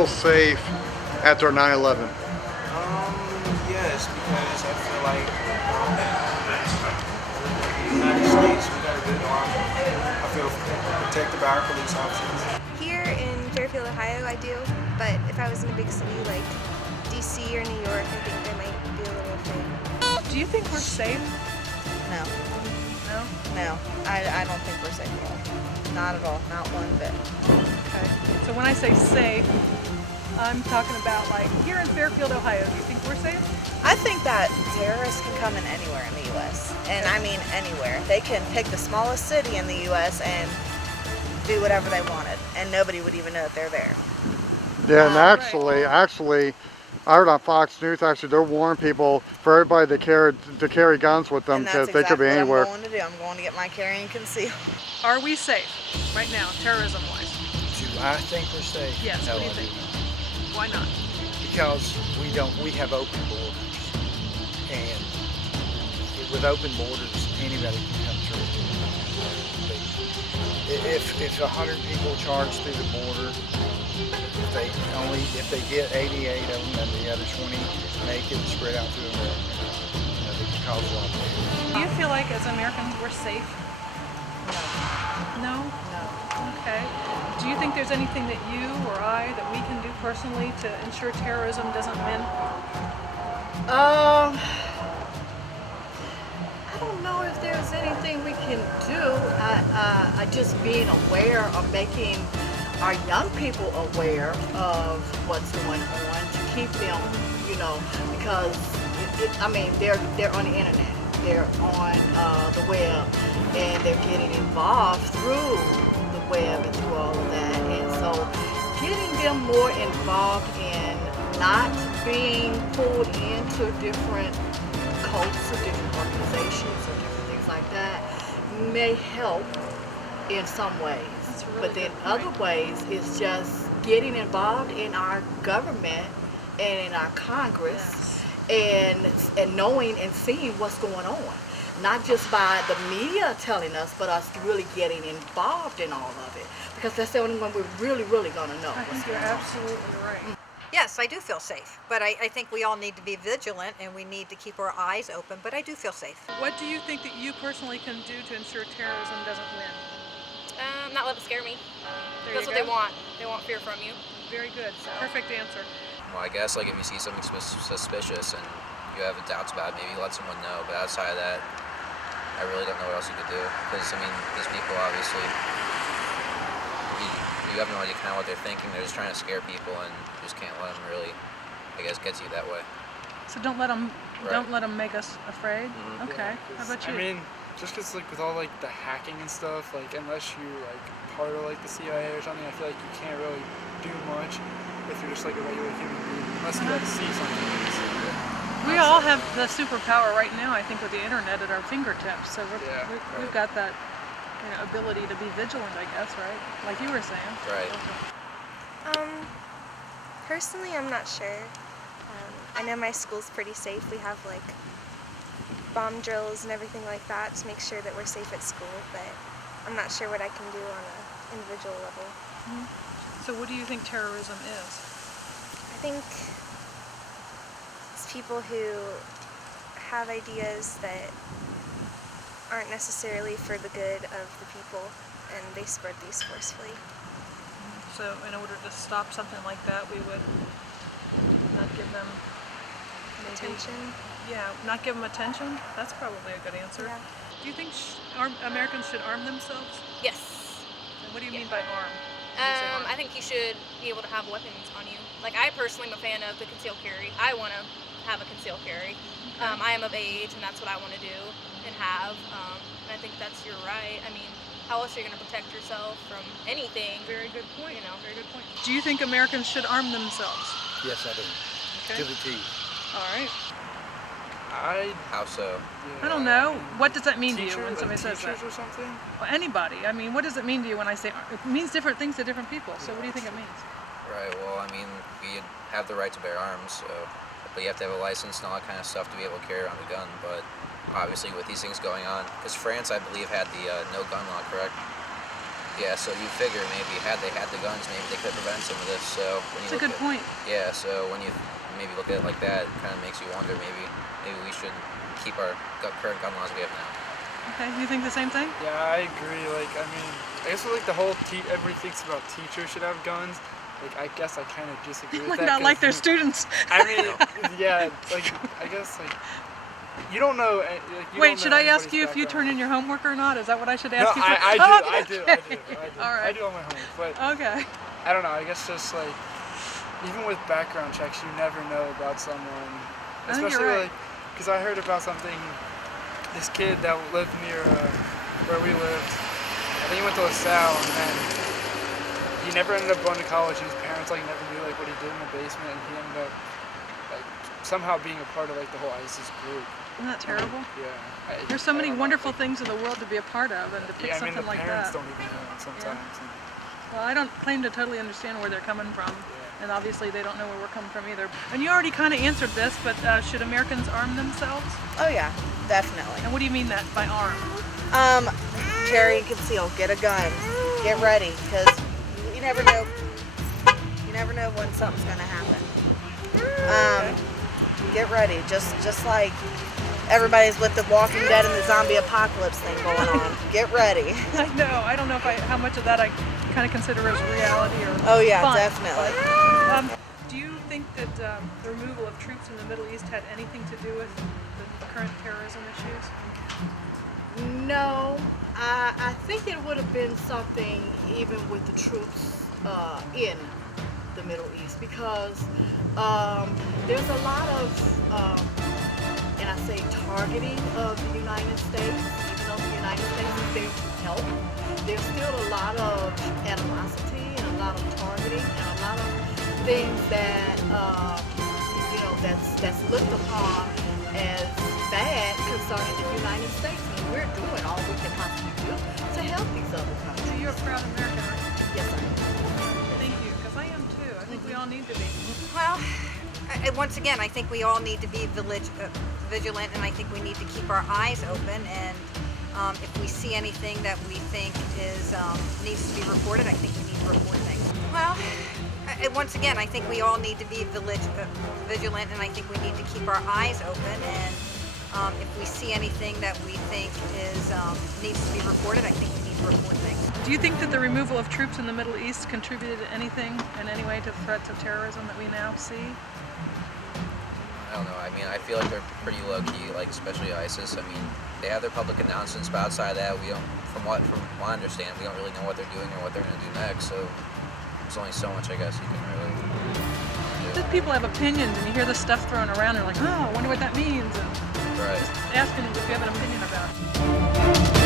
feel safe after 9/11? Yes, because I feel like in the United States we got a good army. I feel protected by our police officers. Here in Fairfield, Ohio, I do, but if I was in a big city like DC or New York, I think I might be a little afraid. Do you think we're safe? No, No? no, I don't think we're safe at all. Not at all, not one bit. Okay. So when I say safe, I'm talking about like here in Fairfield, Ohio. Do you think we're safe? I think that terrorists can come in anywhere in the U.S. And I mean anywhere. They can pick the smallest city in the U.S. and do whatever they wanted, and nobody would even know that they're there. Yeah, and Right. actually, I heard on Fox News, actually, they're warning people for everybody to carry guns with them And because that's they could be exactly anywhere. what I'm going to do. I'm going to get my carry and conceal. Are we safe right now, terrorism-wise? Do I think we're safe? Yes. No, What do you I think? do not. Why not? Because we have open borders, and with open borders, anybody can come through. If 100 people charge through the border, if they get 88 of them and the other 20 make it and spread out through America, they can cause a lot of damage. Do you feel like as Americans we're safe? No? No. Okay. Do you think there's anything that you or I that we can do personally to ensure terrorism doesn't win? I don't know if there's anything we can do. I just being aware of making our young people aware of what's going on to keep them, because they're on the internet, they're on the web, and they're getting involved through the web and through all of that. And so, getting them more involved in not being pulled into different cults or different organizations or different things like that may help in some ways. That's a really But then good point. other ways is just getting involved in our government and in our Congress and knowing and seeing what's going on. Not just by the media telling us, but us really getting involved in all of it. Because that's the only one we're really, really going to know I what's think you're going on. absolutely right. Yes, I do feel safe, but I think we all need to be vigilant and we need to keep our eyes open, but I do feel safe. What do you think that you personally can do to ensure terrorism doesn't win? Not let it scare me. There That's you what they go. want. They want fear from you. Very good. Perfect answer. Well, I guess like if you see something suspicious and you have doubts about it, maybe let someone know. But outside of that, I really don't know what else you could do. Because I mean, these people obviously, you have no idea kind of what they're thinking. They're just trying to scare people, and you just can't let them really, I guess, get to you that way. So don't let them Right. make us afraid. Mhm. Okay. How about you? I mean, just because like with all like the hacking and stuff, like unless you like part of like the CIA or something, I feel like you can't really do much if you're just like a regular human being, unless you like see something. We all have the superpower right now, I think, with the internet at our fingertips. So Yeah, we've got that ability to be vigilant, I guess, right? Like you were saying. Right. Personally, I'm not sure. I know my school's pretty safe. We have like bomb drills and everything like that to make sure that we're safe at school, but I'm not sure what I can do on an individual level. So what do you think terrorism is? I think it's people who have ideas that aren't necessarily for the good of the people, and they spread these forcefully. So in order to stop something like that, we would not give them Attention. Yeah, not give them attention. That's probably a good answer. Yeah. Do you think Americans should arm themselves? Yes. And what do you mean by arm? When you say arm? I think you should be able to have weapons on you. Like I personally am a fan of the concealed carry. I want to have a concealed carry. I am of age, and that's what I want to do and have. And I think that's your right. I mean, how else are you going to protect yourself from anything? Very good point. Very good point. Do you think Americans should arm themselves? Yes, I do. Okay. To the teeth. All right. How so? I don't know. What does that mean to you Teachers, when somebody like says that? teachers or something. Well, anybody. I mean, what does it mean to you when I say it means different things to different people? So what do you think it means? Right. Well, I mean, we have the right to bear arms, so, but you have to have a license and all that kind of stuff to be able to carry around a gun. But obviously, with these things going on, because France, I believe, had the no gun law, correct? Yeah, so you figure maybe had they had the guns, maybe they could prevent some of this. So when you That's a good point. Yeah, so when you maybe look at it like that, it kind of makes you wonder maybe we should keep our current gun laws we have now. Okay, you think the same thing? Yeah, I agree. Like, I mean, I guess with, like the whole everybody thinks about teachers should have guns. Like, I guess I kind of disagree with Like that. not like 'cause, their students. I mean, yeah, like I guess like you don't know. Like, you Wait, don't should know I ask anybody's you if you background. turn in your homework or not? Is that what I should No, ask you? For? I do. Oh, I do. All right. I do all my homework, but Okay. I don't know. I guess just like even with background checks, you never know about someone, I think especially you're right. like because I heard about something. This kid that lived near where we lived, I think he went to LaSalle, and he never ended up going to college. His parents like never knew like what he did in the basement, and he ended up like somehow being a part of like the whole ISIS group. Isn't that terrible? Yeah. There's so I many don't know. wonderful things in the world to be a part of, and to pick Yeah, I mean something the like parents that. don't even know sometimes. Well, I don't claim to totally understand where they're coming from, and obviously they don't know where we're coming from either. And you already kind of answered this, but should Americans arm themselves? Oh yeah, definitely. And what do you mean that by arm? Carry and conceal. Get a gun. Get ready, because you never know. You never know when something's gonna happen. Get ready. Just like everybody's with the Walking Dead and the zombie apocalypse thing going on. Get ready. I know. I don't know how much of that I kind of consider as reality or Oh yeah, fun, definitely. but, do you think that the removal of troops in the Middle East had anything to do with the current terrorism issues? No, I think it would have been something even with the troops in the Middle East, because there's a lot of, and I say targeting of the United States, even though the United States is there to help. There's still a lot of animosity and a lot of targeting and a lot of things that that's looked upon as bad concerning the United States, and we're doing all we can possibly do to help these other So countries. you're a proud American, aren't you? Yes, I am. Thank you, because I am too. I think we all need to be. Well, once again, I think we all need to be vigilant, and I think we need to keep our eyes open. And if we see anything that we think is needs to be reported, I think we need to report things. Well, once again, I think we all need to be vigilant, and I think we need to keep our eyes open. And if we see anything that we think is needs to be reported, I think we need to report things. Do you think that the removal of troops in the Middle East contributed anything in any way to the threats of terrorism that we now see? I don't know. I mean, I feel like they're pretty low key, like especially ISIS. I mean, they have their public announcements, but outside of that, we don't. From what I understand, we don't really know what they're doing or what they're going to do next. So there's only so much, I guess, you can really do. Just people have opinions, and you hear this stuff thrown around, and you're like, oh, I wonder what that means. And Right. just asking if you have an opinion about it.